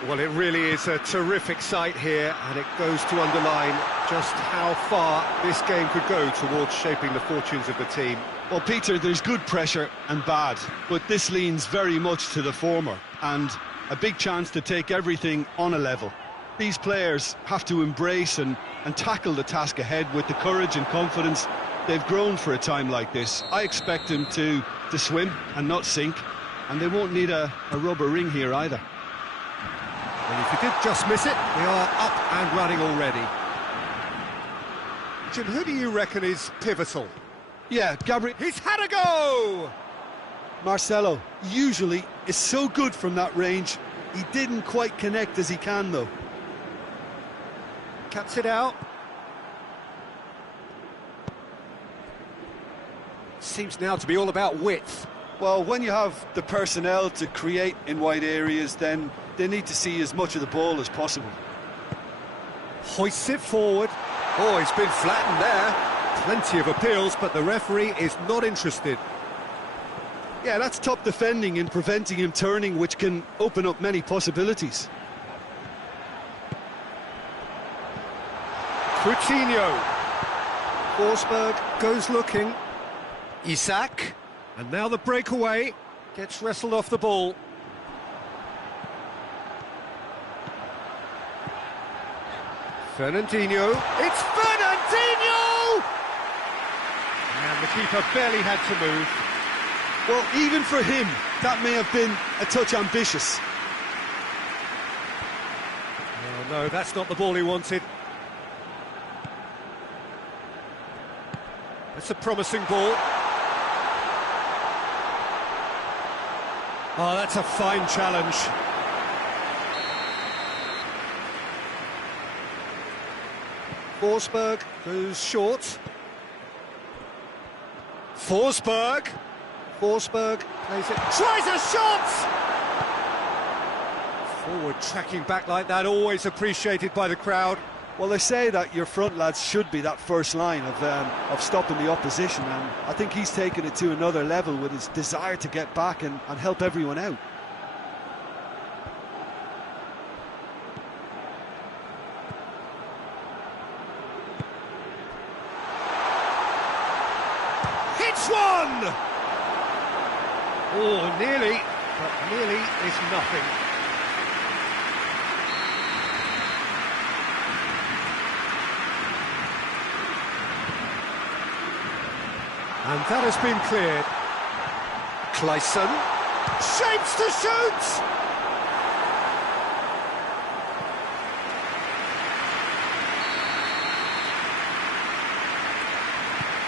Well, it really is a terrific sight here, and it goes to underline just how far this game could go towards shaping the fortunes of the team. Well, Peter, there's good pressure and bad, but this leans very much to the former, and a big chance to take everything on a level. These players have to embrace and tackle the task ahead with the courage and confidence they've grown for a time like this. I expect them to swim and not sink, and they won't need a rubber ring here either. And if you did just miss it, they are up and running already. Jim, who do you reckon is pivotal? Yeah, Gabriel. He's had a go! Marcelo usually is so good from that range. He didn't quite connect as he can, though. Cuts it out. Seems now to be all about width. Well, when you have the personnel to create in wide areas, then they need to see as much of the ball as possible. Hoists it forward. Oh, he's been flattened there. Plenty of appeals, but the referee is not interested. Yeah, that's top defending and preventing him turning, which can open up many possibilities. Coutinho. Forsberg goes looking. Isak. And now the breakaway. Gets wrestled off the ball. Fernandinho. It's Fernandinho! And the keeper barely had to move. Well, even for him, that may have been a touch ambitious. Oh, no, that's not the ball he wanted. That's a promising ball. Oh, that's a fine challenge. Forsberg goes short. Forsberg plays it, tries a shot! Forward tracking back like that, always appreciated by the crowd. Well, they say that your front lads should be that first line of stopping the opposition, and I think he's taken it to another level with his desire to get back and help everyone out. Hits one! Oh, nearly, but nearly is nothing. And that has been cleared. Clayson shapes to shoot!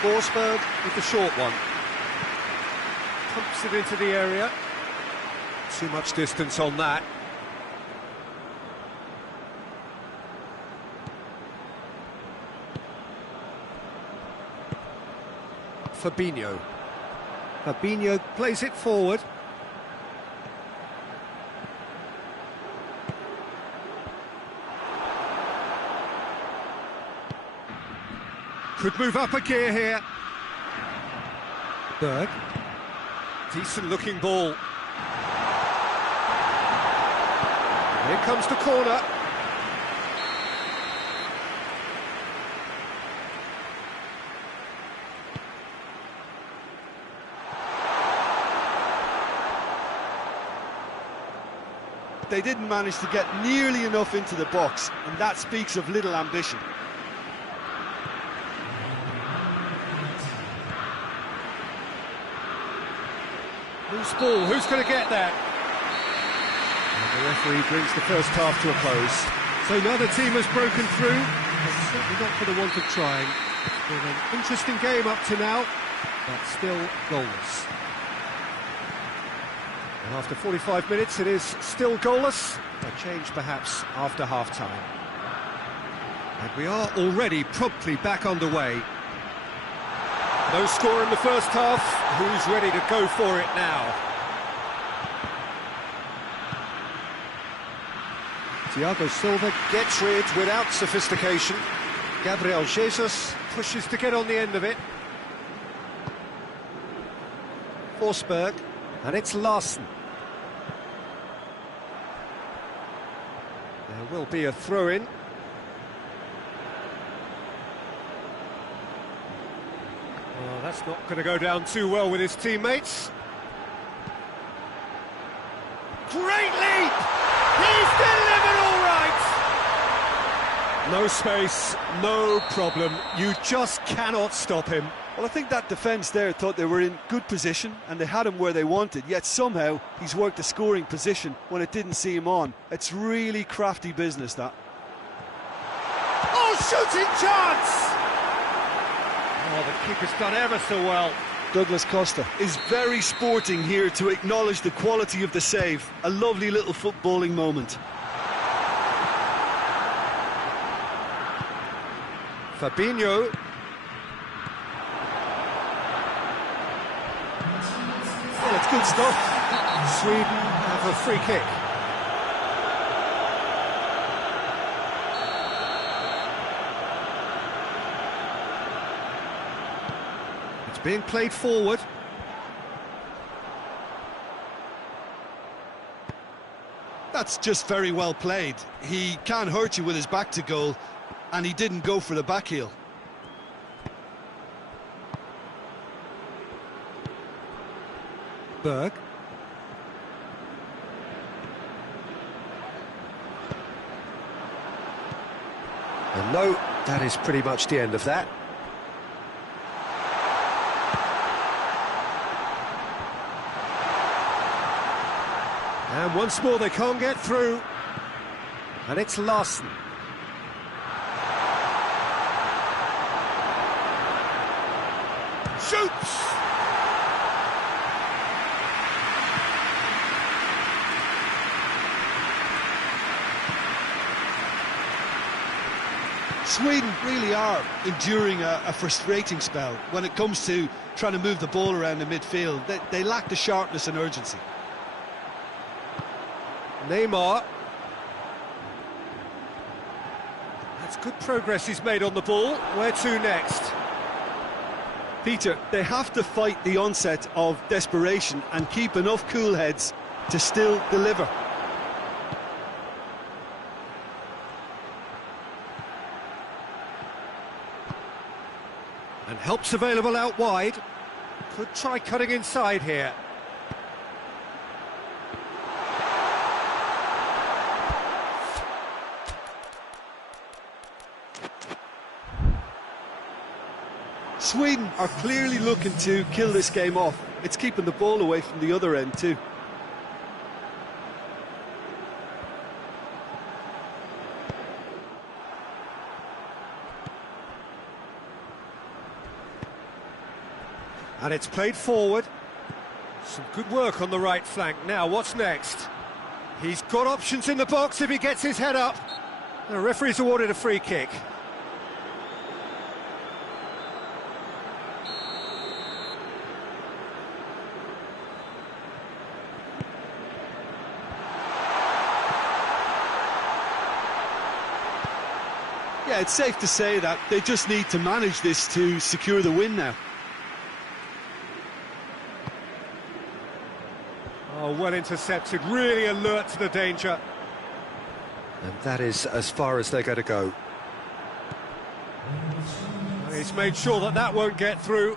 Forsberg with the short one. Pumps it into the area. Too much distance on that. Fabinho plays it forward. Could move up a gear here. Berg. Decent looking ball. Here comes the corner. They didn't manage to get nearly enough into the box, and that speaks of little ambition. Loose ball, who's going to get that? And the referee brings the first half to a close. So neither team has broken through, but certainly not for the want of trying. It's been an interesting game up to now, but still goalless. And after 45 minutes, it is still goalless. A change perhaps after half-time. And we are already promptly back underway. No score in the first half. Who's ready to go for it now? Thiago Silva gets rid without sophistication. Gabriel Jesus pushes to get on the end of it. Forsberg, and it's Larsen. There will be a throw-in. Oh, that's not going to go down too well with his teammates. Great leap! He's delivered all right! No space, no problem. You just cannot stop him. Well, I think that defence there thought they were in good position and they had him where they wanted, yet somehow he's worked a scoring position when it didn't see him on. It's really crafty business, that. Oh, shooting chance! Oh, the keeper's done ever so well. Douglas Costa is very sporting here to acknowledge the quality of the save. A lovely little footballing moment. Fabinho. Well, it's good stuff. Sweden have a free kick. It's being played forward. That's just very well played. He can't hurt you with his back to goal, and he didn't go for the back heel. Berg. And no, that is pretty much the end of that. And once more they can't get through. And it's Larsen. Shoots! Sweden really are enduring a frustrating spell when it comes to trying to move the ball around the midfield. They lack the sharpness and urgency. Neymar. That's good progress he's made on the ball. Where to next? Peter, they have to fight the onset of desperation and keep enough cool heads to still deliver. And help's available out wide. Could try cutting inside here. Sweden are clearly looking to kill this game off. It's keeping the ball away from the other end too. And it's played forward. Some good work on the right flank. Now, what's next? He's got options in the box if he gets his head up. The referee's awarded a free kick. Yeah, it's safe to say that they just need to manage this to secure the win now. Oh, well intercepted, really alert to the danger. And that is as far as they're going to go. And he's made sure that that won't get through.